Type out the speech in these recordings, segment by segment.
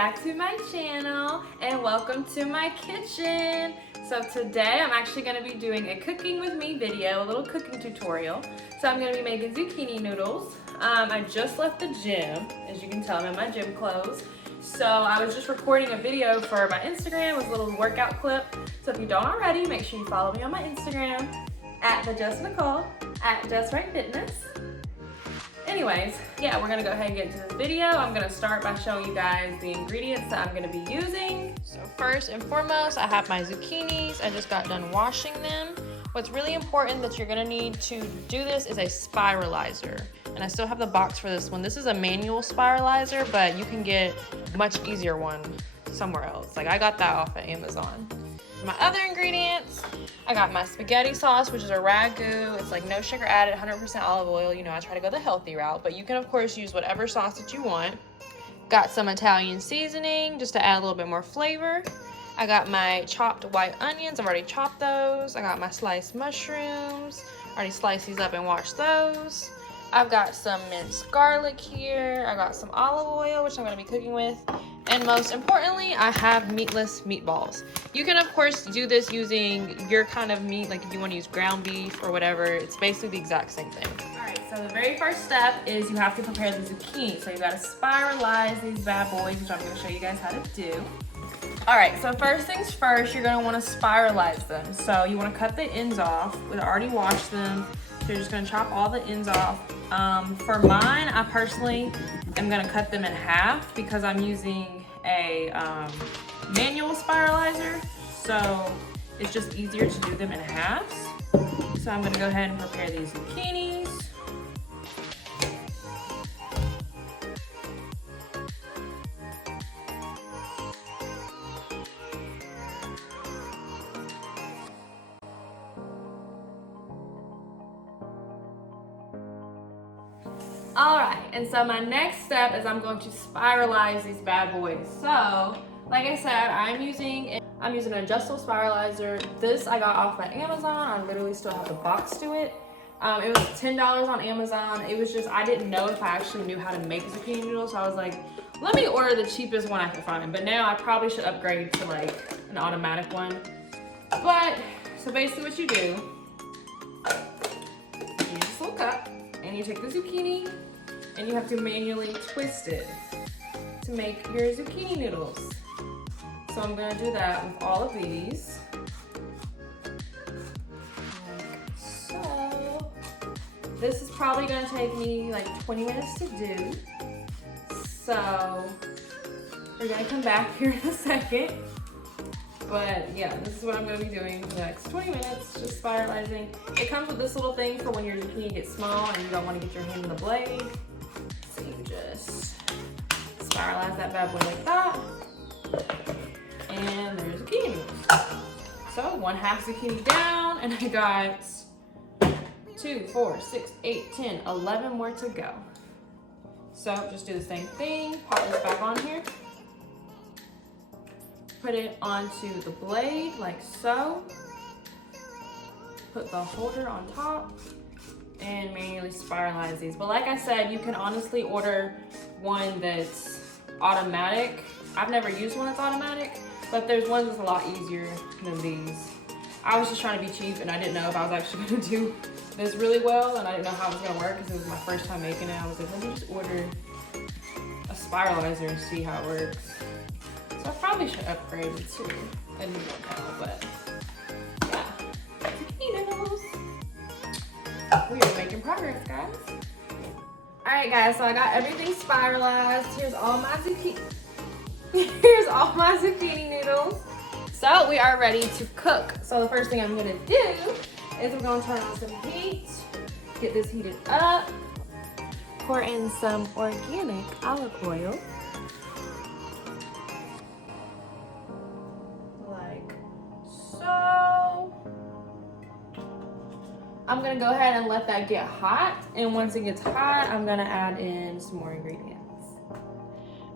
back to my channel and welcome to my kitchen. So today I'm actually going to be doing a cooking with me video, a little cooking tutorial. So I'm going to be making zucchini noodles. I just left the gym. As you can tell, I'm in my gym clothes. So I was just recording a video for my Instagram with a little workout clip. So if you don't already, make sure you follow me on my Instagram at the Jess Nicole, at Jess Right Fitness. Anyways, yeah, we're gonna go ahead and get into this video. I'm gonna start by showing you guys the ingredients that I'm gonna be using. So first and foremost, I have my zucchinis. I just got done washing them. What's really important that you're gonna need to do this is a spiralizer. And I still have the box for this one. This is a manual spiralizer, but you can get a much easier one somewhere else. Like I got that off of Amazon. My other ingredients, I got my spaghetti sauce, which is a ragu. It's like no sugar added, 100% olive oil. You know, I try to go the healthy route, but you can of course use whatever sauce that you want. Got some Italian seasoning just to add a little bit more flavor. I got my chopped white onions. I've already chopped those. I got my sliced mushrooms. Already sliced these up and washed those. I've got some minced garlic here. I got some olive oil, which I'm gonna be cooking with. And most importantly, I have meatless meatballs. You can of course do this using your kind of meat, like if you want to use ground beef or whatever, it's basically the exact same thing. All right, so the very first step is you have to prepare the zucchini. So you gotta spiralize these bad boys, which I'm gonna show you guys how to do. All right, so first things first, you're gonna wanna spiralize them. So you wanna cut the ends off. We already washed them. So you're just gonna chop all the ends off. For mine, I personally am gonna cut them in half because I'm using a manual spiralizer, so it's just easier to do them in halves. So I'm gonna go ahead and prepare these zucchinis. All right, and so my next step is I'm going to spiralize these bad boys. So, like I said, I'm using an adjustable spiralizer. This I got off of Amazon. I literally still have the box to it. It was $10 on Amazon. It was just, I didn't know if I actually knew how to make zucchini noodles. So I was like, let me order the cheapest one I could find. But now I probably should upgrade to like an automatic one. But, so basically what you do, you use this little cup and you take the zucchini and you have to manually twist it to make your zucchini noodles. So I'm gonna do that with all of these. Like so. This is probably gonna take me like 20 minutes to do. So we're gonna come back here in a second. But yeah, this is what I'm gonna be doing for the next 20 minutes, just spiralizing. It comes with this little thing for when your zucchini gets small and you don't wanna get your hand in the blade. So you just spiralize that bad boy like that. And there's zucchini noodles. So 1/2 zucchini down, and I got 2, 4, 6, 8, 10, 11 more to go. So just do the same thing, pop this back on here. Put it onto the blade like so. Put the holder on top and manually spiralize these. But like I said, you can honestly order one that's automatic. I've never used one that's automatic, but there's ones that's a lot easier than these. I was just trying to be cheap and I didn't know if I was actually gonna do this really well, and I didn't know how it was gonna work because it was my first time making it. I was like, let me just order a spiralizer and see how it works. So I probably should upgrade to a new one now, but yeah, zucchini noodles. We are making progress, guys. All right, guys, so I got everything spiralized. Here's all my zucchini. Here's all my zucchini noodles. So we are ready to cook. So the first thing I'm gonna do is we're gonna turn on some heat, get this heated up, pour in some organic olive oil. I'm gonna go ahead and let that get hot, and once it gets hot, I'm gonna add in some more ingredients.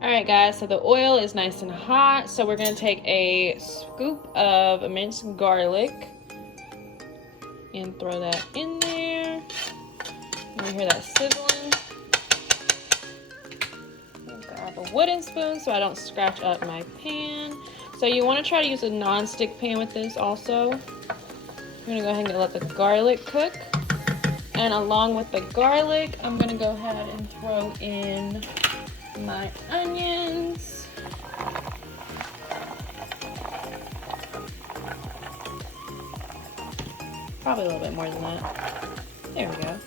All right, guys, so the oil is nice and hot, so we're gonna take a scoop of minced garlic and throw that in there. You hear that sizzling? Grab a a wooden spoon so I don't scratch up my pan. So you want to try to use a non-stick pan with this also. I'm going to go ahead and let the garlic cook. And along with the garlic, I'm going to go ahead and throw in my onions. Probably a little bit more than that. There we go.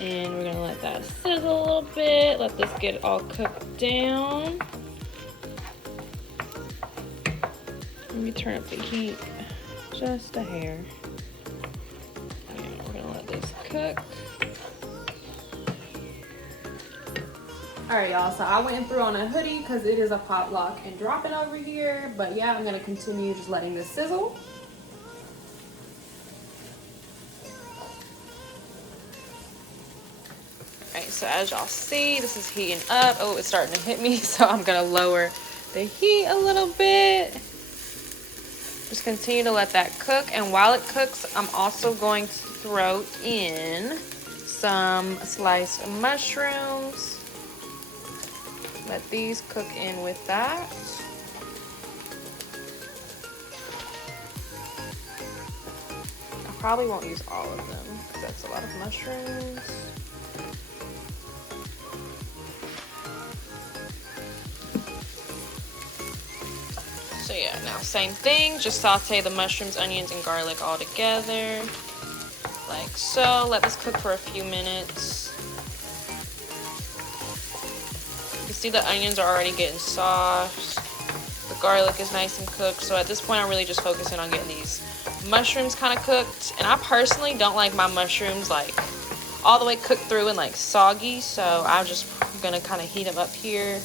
And we're gonna let that sizzle a little bit. Let this get all cooked down. Let me turn up the heat just a hair. And we're gonna let this cook. Alright y'all, so I went through on a hoodie because it is a potluck and dropping over here. But yeah, I'm gonna continue just letting this sizzle. So as y'all see, this is heating up. Oh, it's starting to hit me, so I'm gonna lower the heat a little bit. Just continue to let that cook, and while it cooks, I'm also going to throw in some sliced mushrooms. Let these cook in with that. I probably won't use all of them because that's a lot of mushrooms. So yeah, now same thing, just saute the mushrooms, onions, and garlic all together, like so. Let this cook for a few minutes. You can see the onions are already getting soft. The garlic is nice and cooked. So at this point, I'm really just focusing on getting these mushrooms kind of cooked. And I personally don't like my mushrooms like all the way cooked through and like soggy. So I'm just gonna kind of heat them up here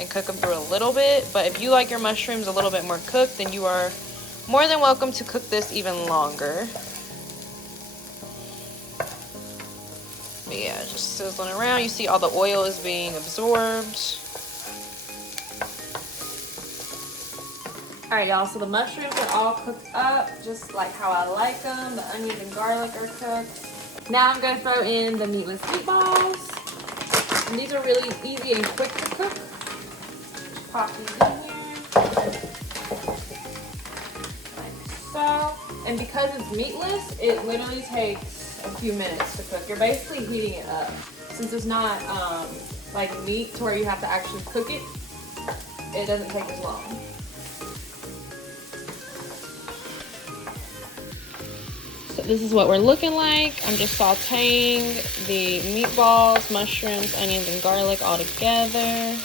and cook them through a little bit. But if you like your mushrooms a little bit more cooked, then you are more than welcome to cook this even longer. But yeah, just sizzling around. You see all the oil is being absorbed. Alright y'all, so the mushrooms are all cooked up just like how I like them. The onions and garlic are cooked. Now I'm going to throw in the meatless meatballs. And these are really easy and quick to cook. Pop these in here, like so. And because it's meatless, it literally takes a few minutes to cook. You're basically heating it up. Since it's not like meat to where you have to actually cook it, it doesn't take as long. So this is what we're looking like. I'm just sauteing the meatballs, mushrooms, onions, and garlic all together.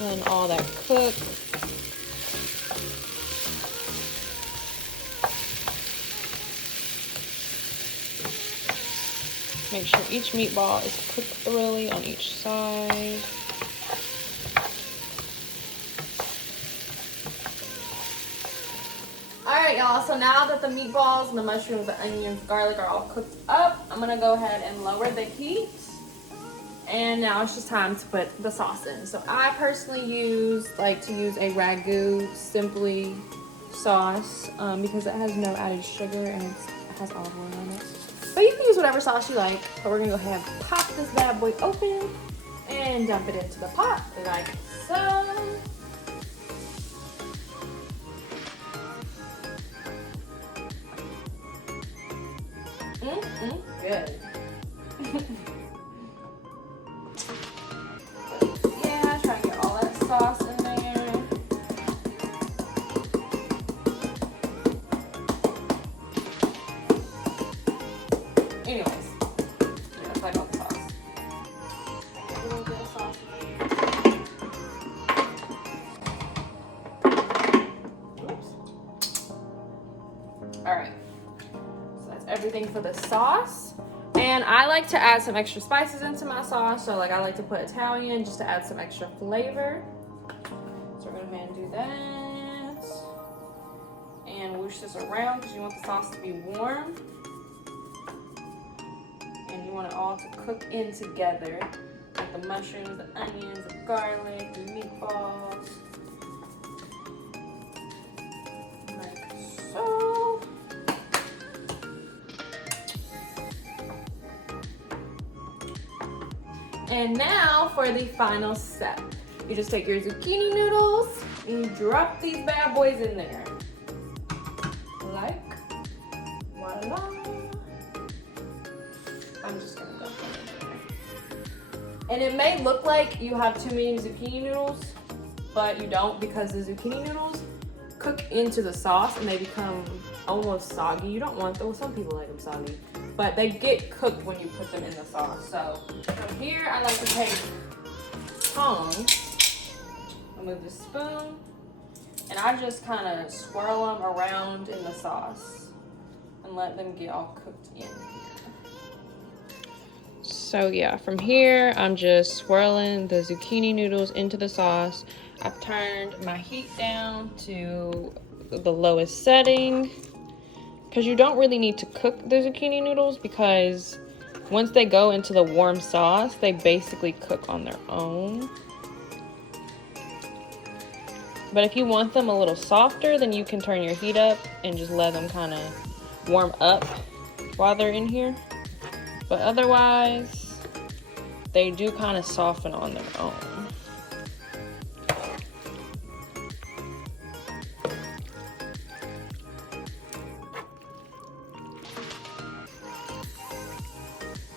And all that cook. Make sure each meatball is cooked thoroughly on each side. Alright y'all, so now that the meatballs and the mushrooms, the onions, garlic are all cooked up, I'm gonna go ahead and lower the heat. And now it's just time to put the sauce in. So I personally like to use a ragu simply sauce because it has no added sugar and it has olive oil on it. But you can use whatever sauce you like. But we're gonna go ahead and pop this bad boy open and dump it into the pot like so. Good. Yeah, try to get all that sauce in there. Anyways, yeah, that's like all the sauce. Get a little bit of sauce in there. Oops. Alright. So that's everything for the sauce. And I like to add some extra spices into my sauce. So like I like to put Italian just to add some extra flavor. So we're gonna go ahead and do that. And whoosh this around because you want the sauce to be warm. And you want it all to cook in together. Like the mushrooms, the onions, the garlic, the meatballs. Like so. And now for the final step. You just take your zucchini noodles and you drop these bad boys in there. Like, voila. I'm just gonna go put it in there. And it may look like you have too many zucchini noodles, but you don't, because the zucchini noodles cook into the sauce and they become almost soggy. You don't want those. Some people like them soggy, but they get cooked when you put them in the sauce. So from here, I like to take tongs, I move the spoon, and I just kind of swirl them around in the sauce and let them get all cooked in here. So yeah, from here, I'm just swirling the zucchini noodles into the sauce. I've turned my heat down to the lowest setting because you don't really need to cook the zucchini noodles, because once they go into the warm sauce, they basically cook on their own. But if you want them a little softer, then you can turn your heat up and just let them kind of warm up while they're in here. But otherwise, they do kind of soften on their own.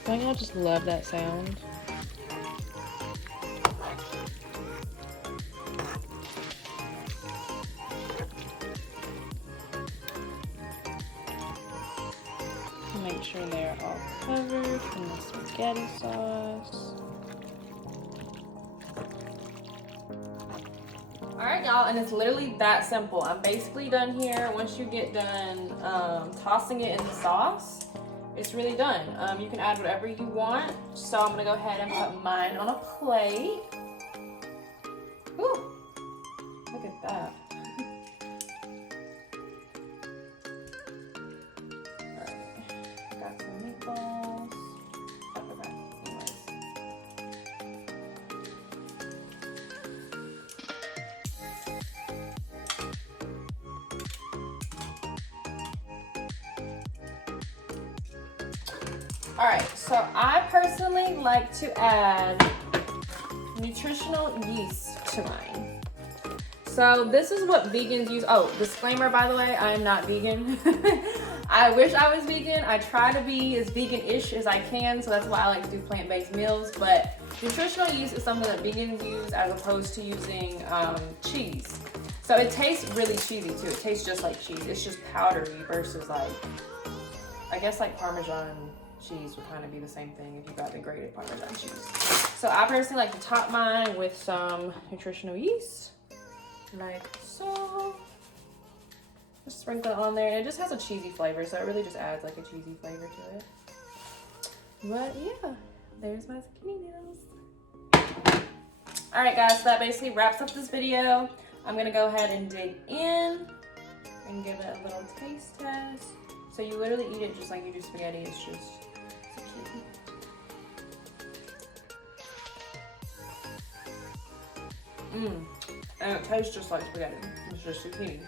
Don't y'all just love that sound? Make sure they're all covered in the spaghetti sauce. Alright y'all, and it's literally that simple. I'm basically done here. Once you get done tossing it in the sauce, it's really done. You can add whatever you want. So I'm gonna go ahead and put mine on a plate. Ooh, look at that. Alright, got some meatballs. Okay, anyways. All right, so I personally like to add nutritional yeast to mine. So this is what vegans use. Oh, disclaimer, by the way, I am not vegan. I wish I was vegan. I try to be as vegan-ish as I can, so that's why I like to do plant-based meals. But nutritional yeast is something that vegans use as opposed to using cheese. So it tastes really cheesy too. It tastes just like cheese. It's just powdery versus like, I guess like Parmesan cheese would kind of be the same thing if you got the grated Parmesan cheese. So I personally like to top mine with some nutritional yeast, like so. Just sprinkle it on there, and it just has a cheesy flavor, so it really just adds like a cheesy flavor to it. But yeah, there's my zucchini noodles. All right guys, so that basically wraps up this video. I'm gonna go ahead and dig in and give it a little taste test. So you literally eat it just like you do spaghetti. It's just zucchini. And it tastes just like spaghetti. It's just zucchini.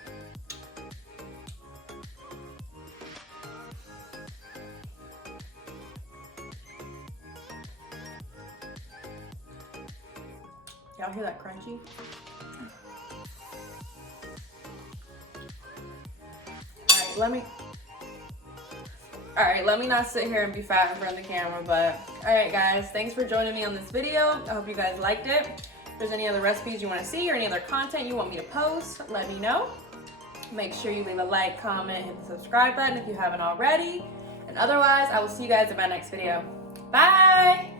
Y'all hear that crunchy? Alright, let me not sit here and be fat in front of the camera, but alright guys, thanks for joining me on this video. I hope you guys liked it. If there's any other recipes you want to see or any other content you want me to post, let me know. Make sure you leave a like, comment, hit the subscribe button if you haven't already. And otherwise, I will see you guys in my next video. Bye!